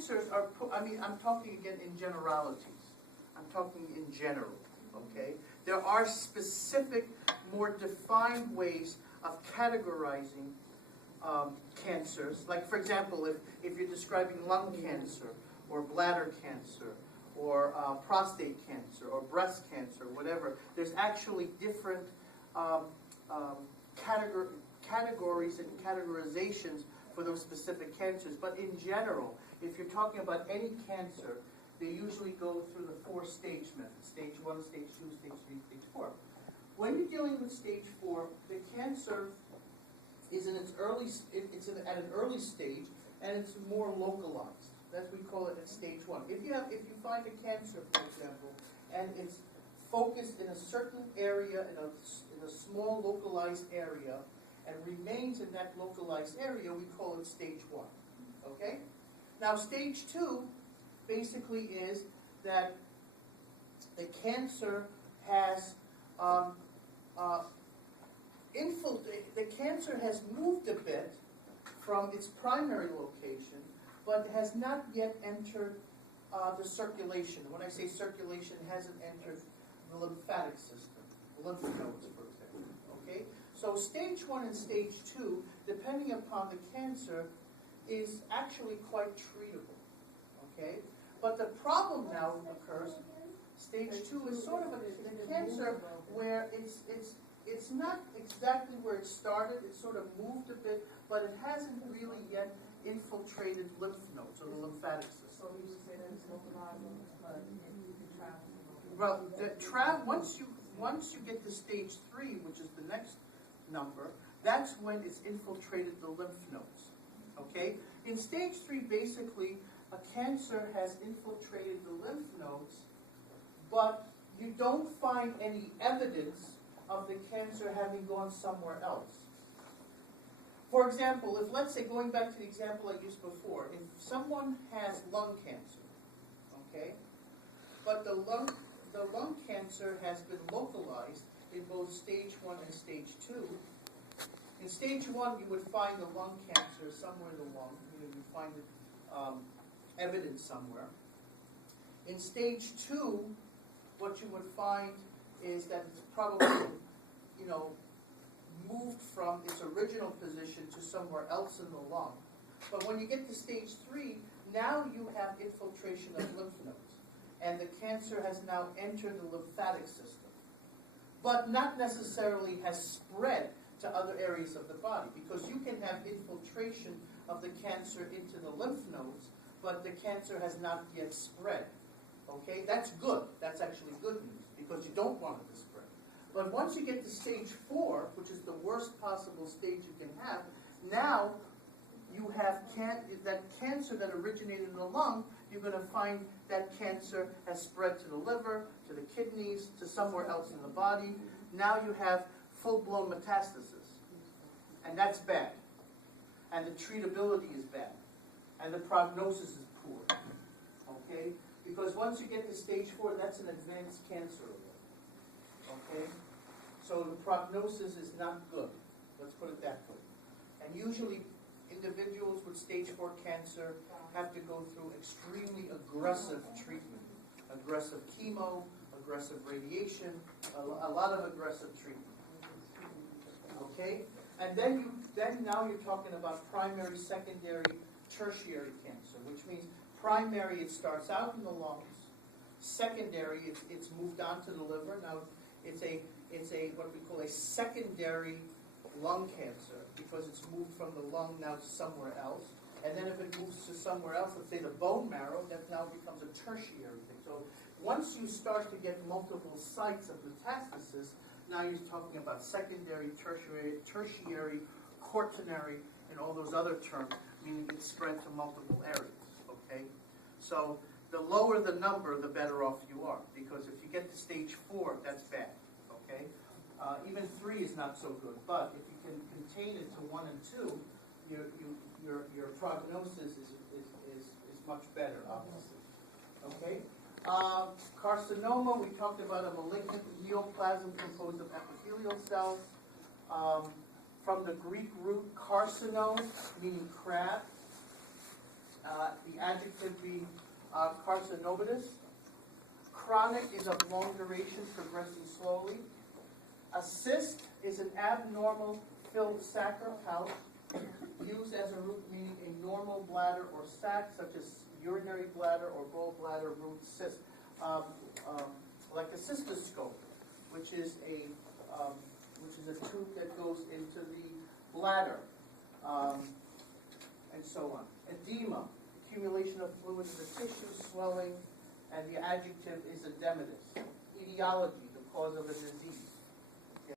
cancers are, I mean, I'm talking again in generalities. I'm talking in general, okay? There are specific, more defined ways of categorizing cancers. Like, for example, if you're describing lung cancer, or bladder cancer, or prostate cancer, or breast cancer, whatever, there's actually different categories and categorizations for those specific cancers. But in general, if you're talking about any cancer, they usually go through the 4-stage method: stage 1, stage 2, stage 3, stage 4. When you're dealing with stage 4, the cancer is in its at an early stage, and it's more localized. That's we call it at stage 1. If you find a cancer, for example, and it's focused in a certain area, in a small localized area, and remains in that localized area, we call it stage 1. Okay? Now, stage 2 basically is that the cancer has the cancer has moved a bit from its primary location, but has not yet entered the circulation. When I say circulation, it hasn't entered the lymphatic system, lymph nodes, for example. Okay? So stage 1 and stage 2, depending upon the cancer, is actually quite treatable. Okay? But the problem now occurs, stage 2 is sort of a cancer where it's not exactly where it started. It sort of moved a bit, but it hasn't really yet infiltrated lymph nodes or the lymphatic system. So you would say that it's localized on the blood and you can travel. Well, once you get to stage 3, which is the next number, that's when it's infiltrated the lymph nodes. Okay? In stage 3, basically, a cancer has infiltrated the lymph nodes, but you don't find any evidence of the cancer having gone somewhere else. For example, if, let's say, going back to the example I used before, if someone has lung cancer, okay, but the lung cancer has been localized in both stage 1 and stage 2. In stage 1, you would find the lung cancer somewhere in the lung. You find it evidence somewhere. In stage 2, what you would find is that it's probably, moved from its original position to somewhere else in the lung. But when you get to stage 3, now you have infiltration of lymph nodes, and the cancer has now entered the lymphatic system, but not necessarily has spread to other areas of the body, because you can have infiltration of the cancer into the lymph nodes, but the cancer has not yet spread. Okay, that's good. That's actually good news, because you don't want it to spread. But once you get to stage 4, which is the worst possible stage you can have, now you have that cancer that originated in the lung, you're going to find that cancer has spread to the liver, to the kidneys, to somewhere else in the body. Now you have full-blown metastasis. And that's bad. And the treatability is bad. And the prognosis is poor. Okay? Because once you get to stage 4, that's an advanced cancer already. Okay? So the prognosis is not good. Let's put it that way. And usually individuals with stage 4 cancer have to go through extremely aggressive treatment. Aggressive chemo, aggressive radiation, a lot of aggressive treatment. Okay? And then now you're talking about primary, secondary, tertiary cancer, which means primary, it starts out in the lungs. Secondary, it's moved on to the liver. Now, it's a what we call a secondary lung cancer, because it's moved from the lung now to somewhere else. And then if it moves to somewhere else, let's say the bone marrow, that now becomes a tertiary thing. So once you start to get multiple sites of metastasis, now you're talking about secondary, tertiary, quaternary, and all those other terms, meaning it's spread to multiple areas, okay? So the lower the number, the better off you are, because if you get to stage 4, that's bad, okay? Even 3 is not so good, but if you can contain it to 1 and 2, your prognosis is much better, obviously, okay? Carcinoma, we talked about a malignant neoplasm composed of epithelial cells. From the Greek root carcinos, meaning crab, the adjective being carcinomatous. Chronic is of long duration, progressing slowly. A cyst is an abnormal filled sac or pouch, used as a root meaning a normal bladder or sac, such as urinary bladder or gallbladder root cyst. Like a cystoscope, which is a tube that goes into the bladder, and so on. Edema, accumulation of fluid in the tissue, swelling, and the adjective is edematous. Etiology, the cause of a disease.